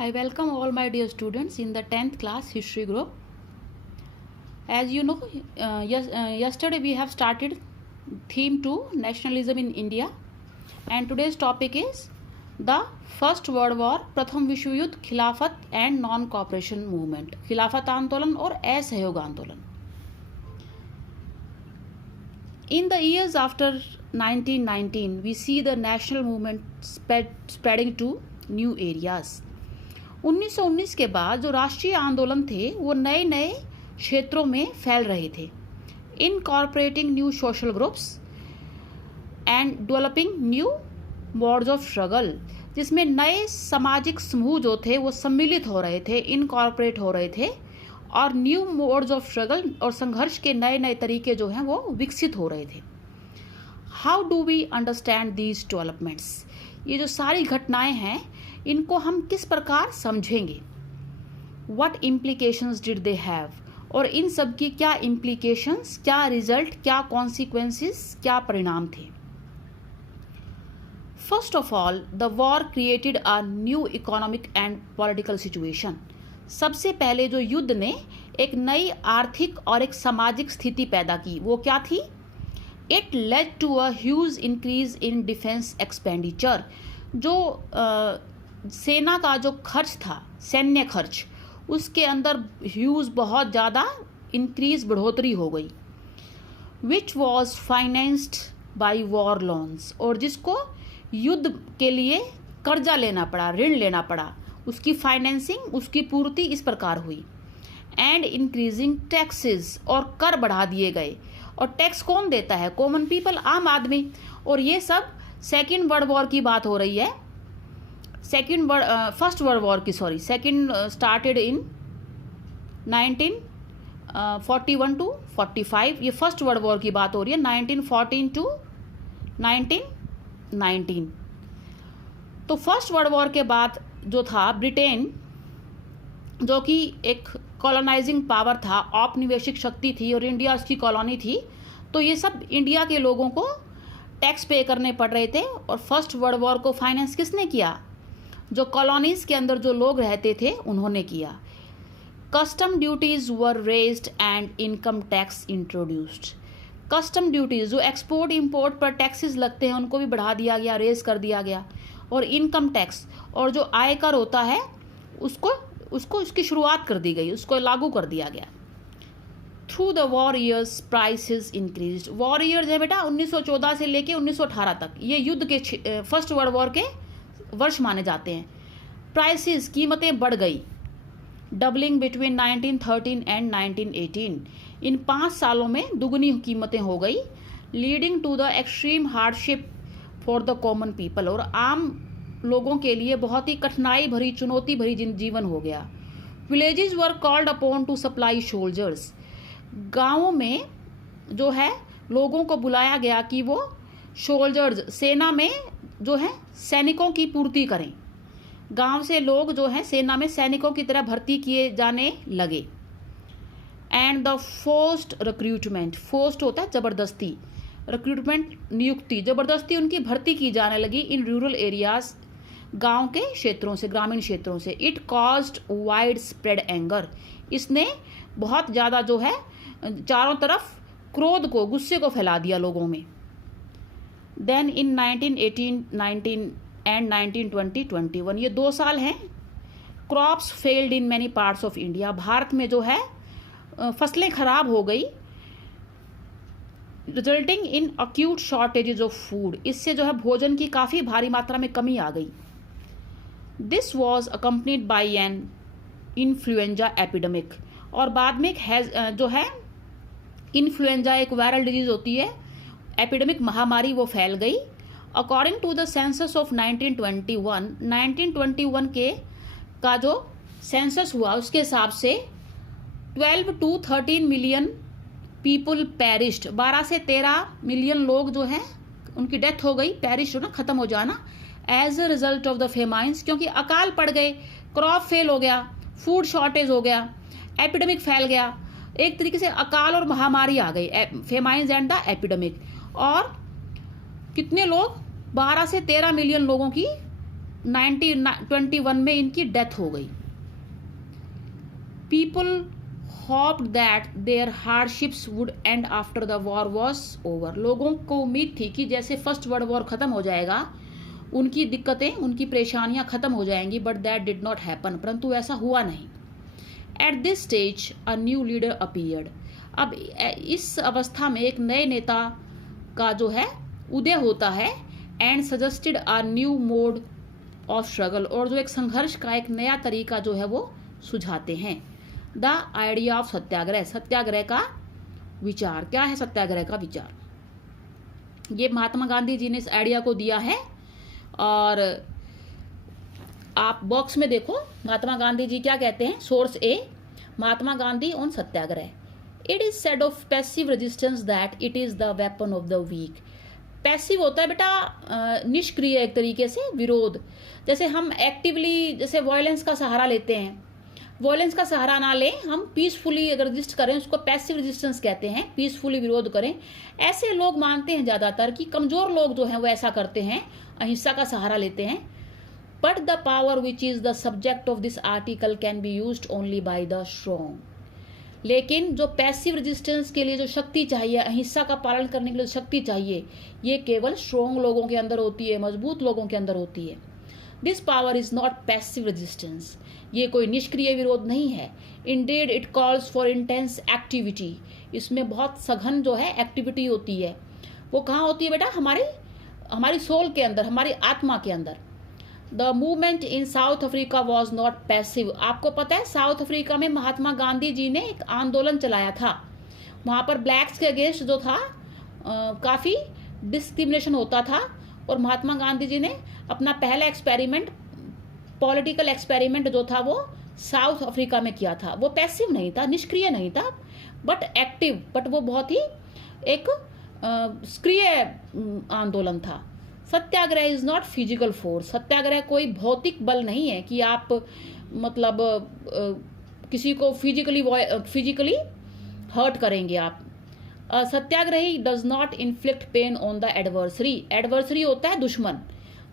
I welcome all my dear students in the 10th class history group. As you know, yesterday we have started theme 2 nationalism in India, and today's topic is the First World War, प्रथम विश्व युद्ध, खिलाफत and non-cooperation movement, खिलाफत आंदोलन और असहयोग आंदोलन. In the years after 1919, we see the national movement spreading to new areas. 1919 के बाद जो राष्ट्रीय आंदोलन थे वो नए नए क्षेत्रों में फैल रहे थे. Incorporating new social groups and developing new modes of struggle, जिसमें नए सामाजिक समूह जो थे वो सम्मिलित हो रहे थे, इनकॉर्पोरेट हो रहे थे और न्यू मोड्स ऑफ स्ट्रगल और संघर्ष के नए नए तरीके जो हैं वो विकसित हो रहे थे. How do we understand these developments, ये जो सारी घटनाएं हैं इनको हम किस प्रकार समझेंगे. What implications did they have, और इन सब की क्या इम्प्लीकेशंस, क्या रिजल्ट, क्या कॉन्सिक्वेंसेस, क्या परिणाम थे. First of all, the war created a new economic and political situation. सबसे पहले जो युद्ध ने एक नई आर्थिक और एक सामाजिक स्थिति पैदा की, वो क्या थी. It led to a huge increase in defence expenditure. जो सेना का जो खर्च था, सैन्य खर्च, उसके अंदर ह्यूज बहुत ज़्यादा इंक्रीज, बढ़ोतरी हो गई. Which was financed by war loans, और जिसको युद्ध के लिए कर्जा लेना पड़ा, ऋण लेना पड़ा, उसकी फाइनेंसिंग, उसकी पूर्ति इस प्रकार हुई. एंड इंक्रीजिंग टैक्सेस, और कर बढ़ा दिए गए. और टैक्स कौन देता है? कॉमन पीपल, आम आदमी. और ये सब सेकेंड वर्ल्ड वॉर की बात हो रही है. फर्स्ट वर्ल्ड वॉर की, सेकेंड स्टार्टेड इन 1941 टू 45. ये फर्स्ट वर्ल्ड वॉर की बात हो रही है, 1914 टू 1919. तो फर्स्ट वर्ल्ड वॉर के बाद जो था, ब्रिटेन जो कि एक कॉलोनाइजिंग पावर था, औपनिवेशिक शक्ति थी, और इंडिया उसकी कॉलोनी थी. तो ये सब इंडिया के लोगों को टैक्स पे करने पड़ रहे थे. और फर्स्ट वर्ल्ड वॉर को फाइनेंस किसने किया? जो कॉलोनीज के अंदर जो लोग रहते थे उन्होंने किया. Custom duties were raised and income tax introduced. Custom duties, जो एक्सपोर्ट इंपोर्ट पर टैक्सेस लगते हैं, उनको भी बढ़ा दिया गया, रेज कर दिया गया. और इनकम टैक्स, और जो आयकर होता है, उसको उसकी शुरुआत कर दी गई, उसको लागू कर दिया गया. Through the war years prices increased. War years है बेटा 1914 से लेके 1918 तक, ये युद्ध के फर्स्ट वर्ल्ड वॉर के वर्ष माने जाते हैं. प्राइसेस, कीमतें बढ़ गई. Doubling between 1913 and 1918. इन 5 सालों में दुगनी कीमतें हो गई. Leading to the extreme hardship for the common people, और आम लोगों के लिए बहुत ही कठिनाई भरी, चुनौती भरी जिंदगीवन हो गया. Villages were called upon two supply soldiers. गाँवों में जो है लोगों को बुलाया गया कि वो सोल्जर्स, सेना में जो है सैनिकों की पूर्ति करें. गांव से लोग जो है सेना में सैनिकों की तरह भर्ती किए जाने लगे. And the forced recruitment, forced होता है जबरदस्ती, रिक्रूटमेंट नियुक्ति, जबरदस्ती उनकी भर्ती की जाने लगी. इन रूरल एरियाज, गांव के क्षेत्रों से, ग्रामीण क्षेत्रों से. It caused wide spread anger. इसने बहुत ज़्यादा जो है चारों तरफ क्रोध को, गुस्से को फैला दिया लोगों में. देन इन 1918, 19 एंड 1920, 21, ये 2 साल हैं. Crops failed in many parts of India. Bharat में जो है फसलें खराब हो गई. Resulting in acute shortages of food. इससे जो है भोजन की काफ़ी भारी मात्रा में कमी आ गई. This was accompanied by an influenza epidemic. और बाद में जो है इन्फ्लुएंजा, एक वायरल डिजीज होती है, एपिडेमिक महामारी, वो फैल गई. According to the census of 1921 का जो सेंसस हुआ उसके हिसाब से 12 to 13 मिलियन पीपल पेरिश्ड. 12 से 13 मिलियन लोग जो हैं उनकी डेथ हो गई. पेरिश ना, खत्म हो जाना. As a result of the famines, क्योंकि अकाल पड़ गए, क्रॉप फेल हो गया, फूड शॉर्टेज हो गया, एपिडेमिक फैल गया. एक तरीके से अकाल और महामारी आ गई, फेमाइंस एंड द एपिडेमिक. और कितने लोग, 12 से 13 मिलियन लोगों की 1921 में इनकी डेथ हो गई। People hoped that their hardships would end after the war was over. लोगों को उम्मीद थी कि जैसे फर्स्ट वर्ल्ड वॉर खत्म हो जाएगा, उनकी दिक्कतें, उनकी परेशानियां खत्म हो जाएंगी, but that did not happen. परंतु ऐसा हुआ नहीं। At this stage a new leader appeared. अब इस अवस्था में एक नए नेता का जो है उदय होता है, and suggested a new mode of struggle, और जो एक संघर्ष का एक नया तरीका जो है वो सुझाते हैं। द आइडिया ऑफ सत्याग्रह, सत्याग्रह का विचार। क्या है सत्याग्रह का विचार? ये महात्मा गांधी जी ने इस आइडिया को दिया है, और आप बॉक्स में देखो महात्मा गांधी जी क्या कहते हैं। Source A, Mahatma Gandhi on satyagraha. It is said of passive resistance that it is the weapon of the weak. Passive होता है बेटा निष्क्रिय, एक तरीके से विरोध। जैसे हम एक्टिवली जैसे वायलेंस का सहारा लेते हैं, वायलेंस का सहारा ना लें, हम पीसफुली अगर रजिस्ट करें, उसको पैसिव रेजिस्टेंस कहते हैं, पीसफुली विरोध करें। ऐसे लोग मानते हैं ज़्यादातर कि कमज़ोर लोग जो हैं वो ऐसा करते हैं, अहिंसा का सहारा लेते हैं। But the power which is the subject of this article can be used only by the strong. लेकिन जो पैसिव रेजिस्टेंस के लिए जो शक्ति चाहिए, अहिंसा का पालन करने के लिए शक्ति चाहिए, ये केवल स्ट्रॉन्ग लोगों के अंदर होती है, मजबूत लोगों के अंदर होती है। This power is not passive resistance. ये कोई निष्क्रिय विरोध नहीं है। Ended it calls for intense activity. इसमें बहुत सघन जो है एक्टिविटी होती है। वो कहाँ होती है बेटा? हमारी सोल के अंदर, हमारी आत्मा के अंदर। The movement in south Africa was not passive. आपको पता है साउथ अफ्रीका में महात्मा गांधी जी ने एक आंदोलन चलाया था। वहाँ पर ब्लैक्स के अगेंस्ट जो था काफ़ी डिस्क्रिमिनेशन होता था, और महात्मा गांधी जी ने अपना पहला एक्सपेरिमेंट, पॉलिटिकल एक्सपेरिमेंट जो था वो साउथ अफ्रीका में किया था। वो पैसिव नहीं था, निष्क्रिय नहीं था, बट एक्टिव, बट वो बहुत ही एक सक्रिय आंदोलन था। सत्याग्रह इज नॉट फिजिकल फोर्स। सत्याग्रह कोई भौतिक बल नहीं है कि आप मतलब किसी को फिजिकली हर्ट करेंगे आप। Satyagrahi does not inflict pain on the adversary. Adversary होता है दुश्मन।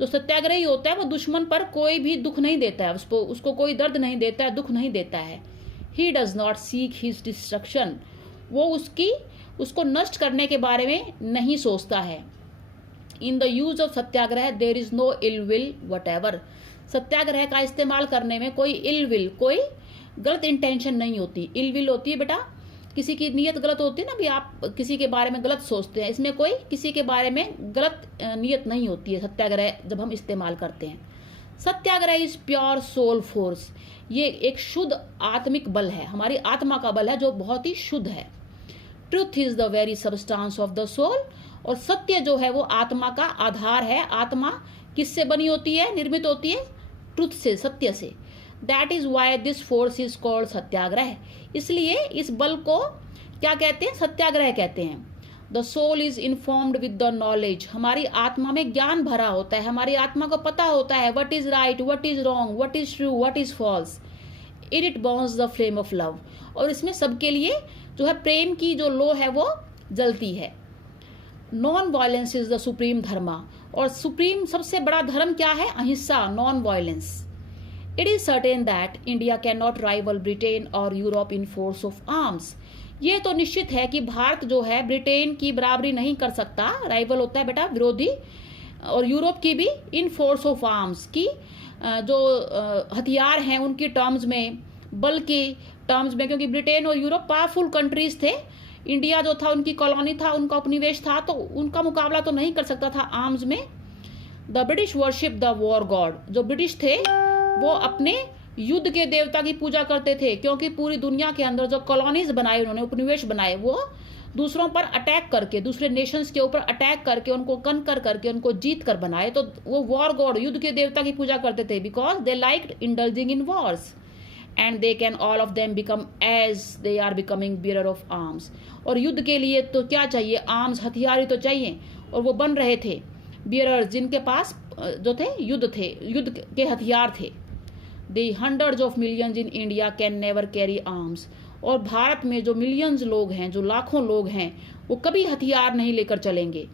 जो सत्याग्रही होता है वो दुश्मन पर कोई भी दुख नहीं देता है, उसको कोई दर्द नहीं देता है, दुख नहीं देता है। He does not seek his destruction. वो उसको नष्ट करने के बारे में नहीं सोचता है। In the use of satyagraha there is no ill will whatever. Satyagraha का इस्तेमाल करने में कोई इल विल, कोई गलत इंटेंशन नहीं होती। इल विल होती है बेटा किसी की नीयत गलत होती है ना, भी आप किसी के बारे में गलत सोचते हैं। इसमें कोई किसी के बारे में गलत नीयत नहीं होती है सत्याग्रह जब हम इस्तेमाल करते हैं। सत्याग्रह इज प्योर सोल फोर्स। ये एक शुद्ध आत्मिक बल है, हमारी आत्मा का बल है जो बहुत ही शुद्ध है। Truth is the very substance of the soul. और सत्य जो है वो आत्मा का आधार है। आत्मा किससे बनी होती है, निर्मित होती है? ट्रुथ से, सत्य से। That is why this force is called satyagraha. इसलिए इस बल को क्या कहते हैं? सत्याग्रह कहते हैं। The soul is informed with the knowledge. हमारी आत्मा में ज्ञान भरा होता है, हमारी आत्मा को पता होता है what is right, what is wrong, what is true, what is false. It burns the flame of love. और इसमें सबके लिए जो है प्रेम की जो लो है वो जलती है। Non violence is the supreme dharma. और सुप्रीम सबसे बड़ा धर्म क्या है? Ahimsa, non violence. It is certain that India can not rival Britain or Europe in force of arms. ये तो निश्चित है कि भारत जो है ब्रिटेन की बराबरी नहीं कर सकता। राइवल होता है बेटा विरोधी, और यूरोप की भी इन फोर्स ऑफ आर्म्स की जो हथियार हैं उनकी टर्म्स में, बल की टर्म्स में, क्योंकि Britain or Europe powerful countries थे। इंडिया जो था उनकी कॉलोनी था, उनका उपनिवेश था, तो उनका मुकाबला तो नहीं कर सकता था आर्म्स में। The British worship the war God. जो ब्रिटिश थे वो अपने युद्ध के देवता की पूजा करते थे, क्योंकि पूरी दुनिया के अंदर जो कॉलोनीज बनाए उन्होंने, उपनिवेश बनाए, वो दूसरों पर अटैक करके, दूसरे नेशंस के ऊपर अटैक करके, उनको कनकर करके, उनको जीत कर बनाए। तो वो वॉर गॉड, युद्ध के देवता की पूजा करते थे, because they liked indulging in wars and they can all of them become as they are becoming bearer of arms. और युद्ध के लिए तो क्या चाहिए? आर्म्स, हथियार ही तो चाहिए, और वो बन रहे थे बियरर, जिनके पास जो थे युद्ध के हथियार थे। The hundreds of millions in India can never carry arms. और भारत में जो मिलियंस लोग हैं, जो लाखों लोग हैं, वो कभी हथियार नहीं लेकर चलेंगे।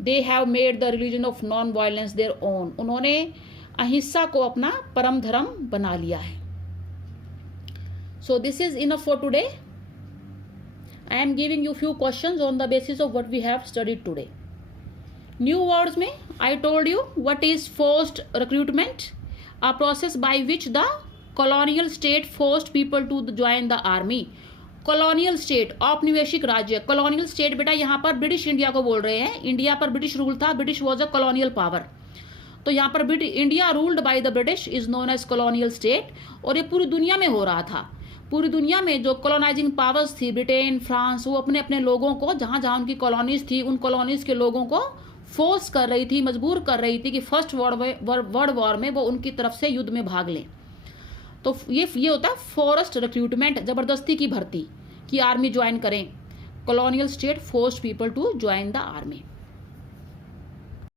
They have made the religion of non violence their own. उन्होंने अहिंसा को अपना परम धर्म बना लिया है। So this is enough for today. I am giving you few questions on the basis of what we have studied today. New words में I told you what is forced recruitment, a process by which the colonial state forced people to join the army. Colonial state, औपनिवेशिक राज्य। Colonial state बेटा यहाँ पर British India को बोल रहे हैं। इंडिया पर ब्रिटिश रूल था, British was a colonial power. तो यहाँ पर India ruled by the British is known as colonial state. और ये पूरी दुनिया में हो रहा था। पूरी दुनिया में जो कॉलोनाइजिंग पावर्स थी, ब्रिटेन, फ्रांस, वो अपने अपने लोगों को, जहां जहां उनकी कॉलोनीज थी, उन कॉलोनीज के लोगों को फोर्स कर रही थी, मजबूर कर रही थी कि फर्स्ट वर्ल्ड वॉर में वो उनकी तरफ से युद्ध में भाग लें। तो ये होता है फोर्स्ड रिक्रूटमेंट, जबरदस्ती की भर्ती, कि आर्मी ज्वाइन करें। Colonial state forced people to join the army.